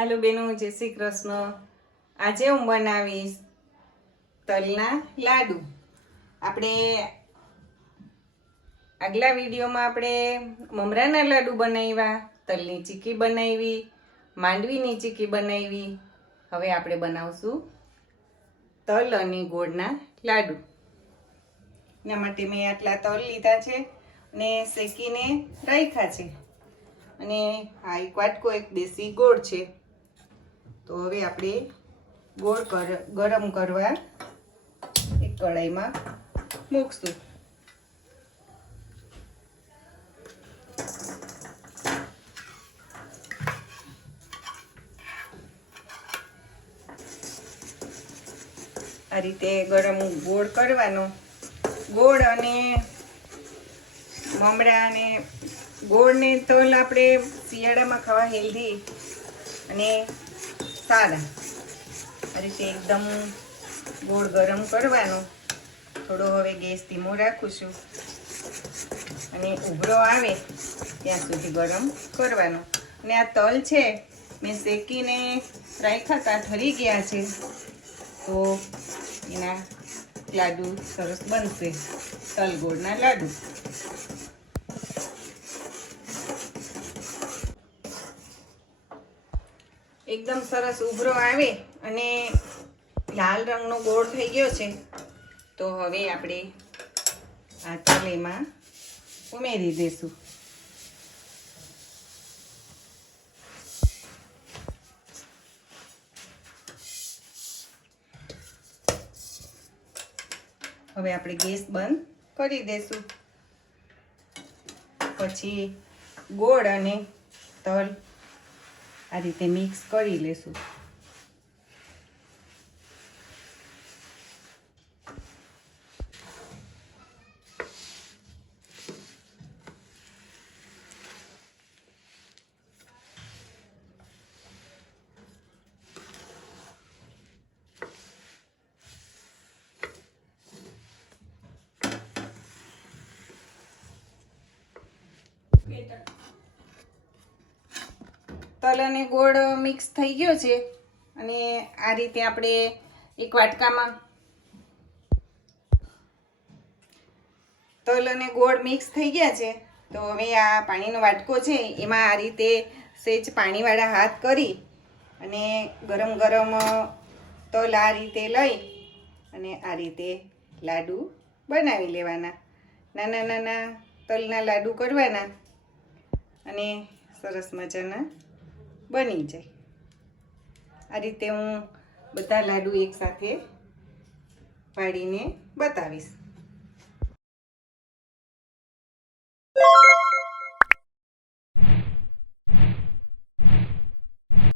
હાલો બેનો, જય શ્રી કૃષ્ણ. આજે હું બનાવીશ તલના લાડુ. આપણે આગલા વિડીયોમાં આપણે મમરાના લાડુ બનાવ્યા, તલની ચીકી બનાવી, માંડવીની ચીકી બનાવી. હવે આપણે બનાવશું તલ અને ગોળના લાડુ. એના માટે મેં આટલા તલ લીધા છે અને શેકીને રાખ્યા છે. અને આ એક વાટકો એક દેશી ગોળ છે. તો હવે આપણે ગોળ કર, ગરમ કરવા એક કઢાઈમાં મૂકશું. આ રીતે ગરમ ગોળ કરવાનો. ગોળ અને મમરા અને ગોળને તલ આપણે શિયાળામાં ખાવા હેલ્ધી અને સારા આ રીતે એકદમ ગોળ ગરમ કરવાનો. થોડો હવે ગેસ ધીમો રાખું છું અને ઉભરો આવે ત્યાં સુધી ગરમ કરવાનો. અને આ તલ છે, મેં શેકીને રાખ્યા ઠરી ગયા છે. તો એના લાડુ સરસ બનશે. તલ ગોળના લાડુ. એકદમ સરસ ઉભરો આવે અને લાલ રંગનો ગોળ થઈ ગયો છે. તો હવે આપણે આ તલ ઉમેરી દઈશું હવે આપણે ગેસ બંધ કરી દઈશું પછી ગોળ અને તલ આ રીતે મિક્સ કરી લેશું તલ અને ગોળ મિક્સ થઈ ગયો છે અને આ રીતે આપણે એક વાટકામાં તલ અને ગોળ મિક્સ થઈ ગયા છે. તો હવે આ પાણીનો વાટકો છે, એમાં આ રીતે સેજ પાણીવાળા હાથ કરી અને ગરમ ગરમ તલ આ રીતે લઈ અને આ રીતે લાડુ બનાવી લેવાના. નાના નાના તલના લાડુ કરવાના અને સરસ મજાના બની જાય. આ રીતે હું બધા લાડુ એકસાથે પાડીને બતાવીશ.